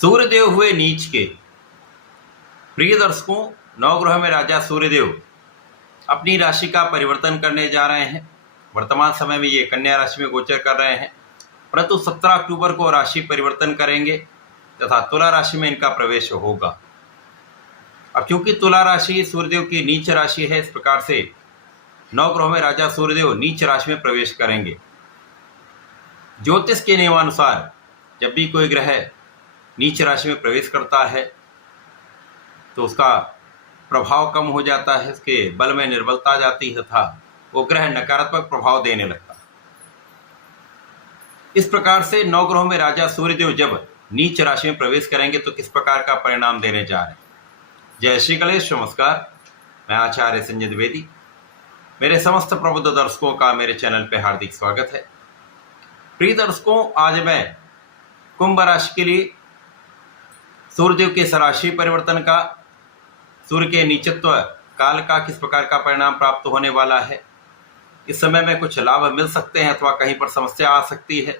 सूर्यदेव हुए नीच के। प्रिय दर्शकों, नवग्रह में राजा सूर्यदेव अपनी राशि का परिवर्तन करने जा रहे हैं। वर्तमान समय में ये कन्या राशि में गोचर कर रहे हैं, परंतु 17 अक्टूबर को राशि परिवर्तन करेंगे तथा तुला राशि में इनका प्रवेश होगा। अब क्योंकि तुला राशि सूर्यदेव की नीच राशि है, इस प्रकार से नवग्रहों में राजा सूर्यदेव नीच राशि में प्रवेश करेंगे। ज्योतिष के नियमानुसार जब भी कोई ग्रह नीच राशि में प्रवेश करता है तो उसका प्रभाव कम हो जाता है, उसके बल में निर्बलता आ जाती है तथा वो ग्रह नकारात्मक प्रभाव देने लगता है। इस प्रकार से नवग्रहों में राजा सूर्यदेव जब नीच राशि में प्रवेश करेंगे तो किस प्रकार का परिणाम देने जा रहे हैं। जय श्री गणेश, नमस्कार। मैं आचार्य संजय द्विवेदी। मेरे समस्त प्रबुद्ध दर्शकों का मेरे चैनल पर हार्दिक स्वागत है। प्रिय दर्शकों, आज मैं कुंभ राशि के लिए सूर्यदेव के राशि परिवर्तन का, सूर्य के नीचत्व काल का किस प्रकार का परिणाम प्राप्त होने वाला है, इस समय में कुछ लाभ मिल सकते हैं अथवा कहीं पर समस्या आ सकती है।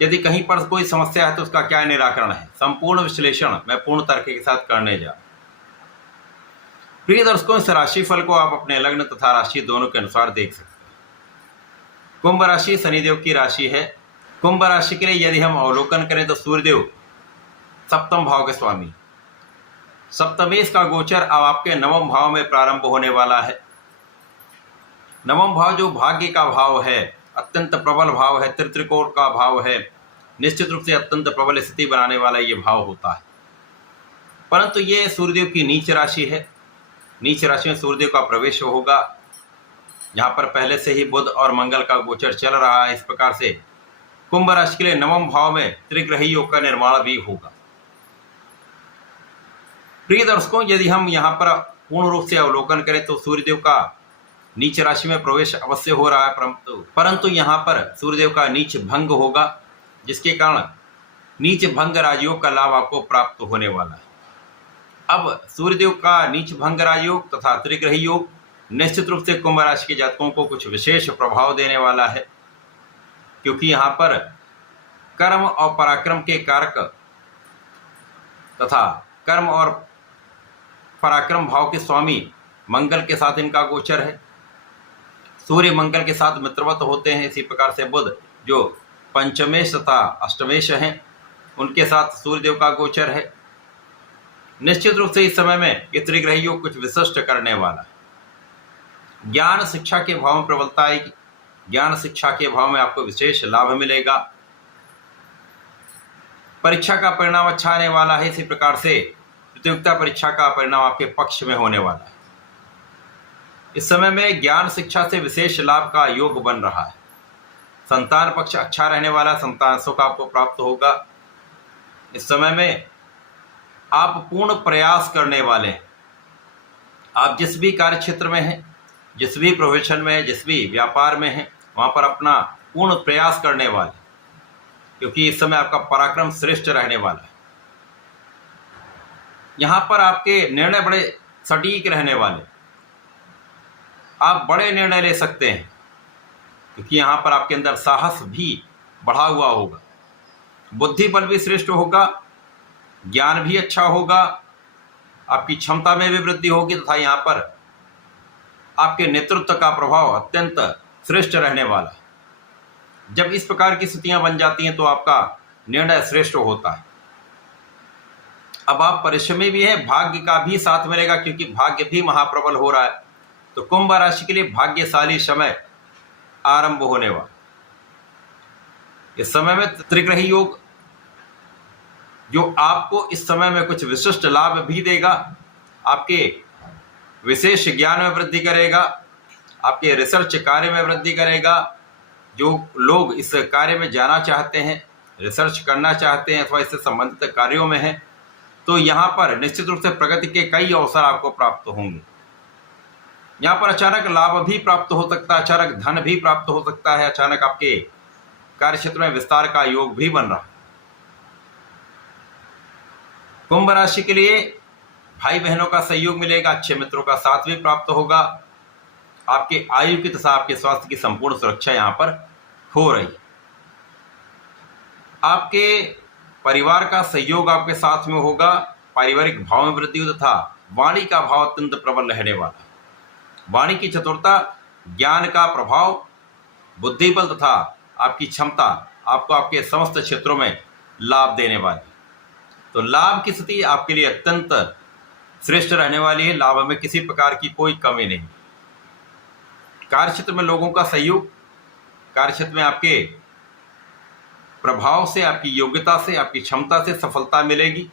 यदि कहीं पर कोई समस्या है तो उसका क्या निराकरण है, संपूर्ण विश्लेषण मैं पूर्ण तर्क के साथ करने जा रहा हूं। प्रिय दर्शकों, इस राशिफल को आप अपने लग्न तथा राशि दोनों के अनुसार देख सकते हैं। कुंभ राशि शनिदेव की राशि है। कुंभ राशि के लिए यदि हम अवलोकन करें तो सूर्यदेव सप्तम भाव के स्वामी, सप्तमेश का गोचर अब आपके नवम भाव में प्रारंभ होने वाला है। नवम भाव जो भाग्य का भाव है, अत्यंत प्रबल भाव है, त्रिकोण का भाव है, निश्चित रूप से अत्यंत प्रबल स्थिति बनाने वाला ये भाव होता है। परंतु ये सूर्यदेव की नीच राशि है। नीच राशि में सूर्यदेव का प्रवेश होगा, जहां पर पहले से ही बुध और मंगल का गोचर चल रहा है। इस प्रकार से कुंभ राशि के लिए नवम भाव में त्रिग्रही योग का निर्माण भी होगा। प्रिय दर्शकों, यदि हम यहाँ पर पूर्ण रूप से अवलोकन करें तो सूर्यदेव का नीच राशि में प्रवेश अवश्य हो रहा है, परंतु यहाँ पर सूर्यदेव का नीच भंग होगा, जिसके कारण नीच भंग राजयोग का लाभ आपको प्राप्त होने वाला है। अब सूर्यदेव का नीच भंग राजयोग तथा त्रिग्रही योग निश्चित रूप से कुंभ राशि के जातकों को कुछ विशेष प्रभाव देने वाला है, क्योंकि यहाँ पर कर्म और पराक्रम के कारक तथा कर्म और पराक्रम भाव के स्वामी मंगल के साथ इनका गोचर है। सूर्य मंगल के साथ मित्रवत होते हैं। इसी प्रकार से बुध जो पंचमेश तथा अष्टमेश हैं, उनके साथ सूर्यदेव का गोचर है। निश्चित रूप से इस समय में ये त्रिग्रही योग कुछ विशिष्ट करने वाला है। ज्ञान शिक्षा के भाव में प्रबलता आएगी। ज्ञान शिक्षा के भाव में आपको विशेष लाभ मिलेगा। परीक्षा का परिणाम अच्छा आने वाला है। इसी प्रकार से प्रतियोगिता परीक्षा का परिणाम आपके पक्ष में होने वाला है। इस समय में ज्ञान शिक्षा से विशेष लाभ का योग बन रहा है। संतान पक्ष अच्छा रहने वाला, संतान सुख आपको प्राप्त होगा। इस समय में आप पूर्ण प्रयास करने वाले हैं। आप जिस भी कार्य क्षेत्र में हैं, जिस भी प्रोफेशन में हैं, जिस भी व्यापार में हैं, वहां पर अपना पूर्ण प्रयास करने वाले, क्योंकि इस समय आपका पराक्रम श्रेष्ठ रहने वाला है। यहाँ पर आपके निर्णय बड़े सटीक रहने वाले, आप बड़े निर्णय ले सकते हैं, क्योंकि यहाँ पर आपके अंदर साहस भी बढ़ा हुआ होगा। बुद्धि बल भी श्रेष्ठ होगा, ज्ञान भी अच्छा होगा, आपकी क्षमता में भी वृद्धि होगी तथा यहाँ पर आपके नेतृत्व का प्रभाव अत्यंत श्रेष्ठ रहने वाला है। जब इस प्रकार की स्थितियां बन जाती हैं तो आपका निर्णय श्रेष्ठ होता है। अब आप परिश्रमी भी हैं, भाग्य का भी साथ मिलेगा, क्योंकि भाग्य भी महाप्रबल हो रहा है। तो कुंभ राशि के लिए भाग्यशाली समय आरंभ होने वाला। इस समय में त्रिग्रही योग जो आपको इस समय में कुछ विशिष्ट लाभ भी देगा, आपके विशेष ज्ञान में वृद्धि करेगा, आपके रिसर्च कार्य में वृद्धि करेगा। जो लोग इस कार्य में जाना चाहते हैं, रिसर्च करना चाहते हैं अथवा इससे संबंधित कार्यों में हैं, तो यहाँ पर निश्चित रूप से प्रगति के कई अवसर आपको प्राप्त होंगे। यहाँ पर अचानक लाभ भी प्राप्त हो सकता है, अचानक धन भी प्राप्त हो सकता है, अचानक आपके कार्य क्षेत्र में विस्तार का योग भी बन रहा है। कुंभ राशि के लिए भाई बहनों का सहयोग मिलेगा, अच्छे मित्रों का साथ भी प्राप्त होगा। आपके आयु की तथा आपके स्वास्थ्य की संपूर्ण सुरक्षा यहाँ पर हो रही है। आपके परिवार का सहयोग आपके साथ में होगा, पारिवारिक भाव में वृद्धि हो तथा वाणी का भाव अत्यंत प्रबल रहने वाला। वाणी की चतुरता, ज्ञान का प्रभाव, बुद्धिबल तथा आपकी क्षमता आपको आपके समस्त क्षेत्रों में लाभ देने वाली। तो लाभ की स्थिति आपके लिए अत्यंत श्रेष्ठ रहने वाली है। लाभ में किसी प्रकार की कोई कमी नहीं। कार्यक्षेत्र में लोगों का सहयोग, कार्यक्षेत्र में आपके प्रभाव से, आपकी योग्यता से, आपकी क्षमता से सफलता मिलेगी।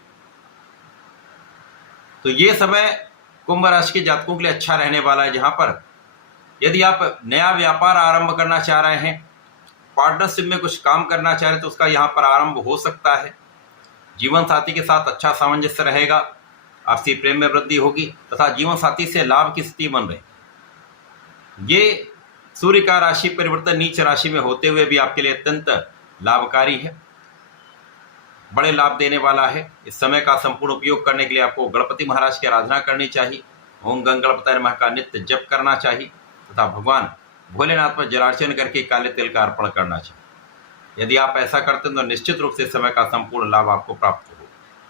तो ये समय कुंभ राशि के जातकों के लिए अच्छा रहने वाला है, जहां पर यदि आप नया व्यापार आरंभ करना चाह रहे हैं, पार्टनरशिप में कुछ काम करना चाह रहे हैं, तो उसका यहाँ पर आरंभ हो सकता है। जीवन साथी के साथ अच्छा सामंजस्य रहेगा, आपसी प्रेम में वृद्धि होगी तथा जीवन साथी से लाभ की स्थिति बन रही। ये सूर्य का राशि परिवर्तन नीच राशि में होते हुए भी आपके लिए अत्यंत लाभकारी है, बड़े लाभ देने वाला है। इस समय का संपूर्ण उपयोग करने के लिए आपको गणपति महाराज की आराधना करनी चाहिए, ओम गंग गणपताय नमः का नित्य जप करना चाहिए तथा भगवान भोलेनाथ पर जलार्चन करके काले तिल का अर्पण करना चाहिए। यदि आप ऐसा करते हैं तो निश्चित रूप से इस समय का संपूर्ण लाभ आपको प्राप्त होगा।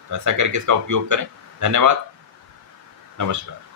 तो ऐसा करके इसका उपयोग करें। धन्यवाद, नमस्कार।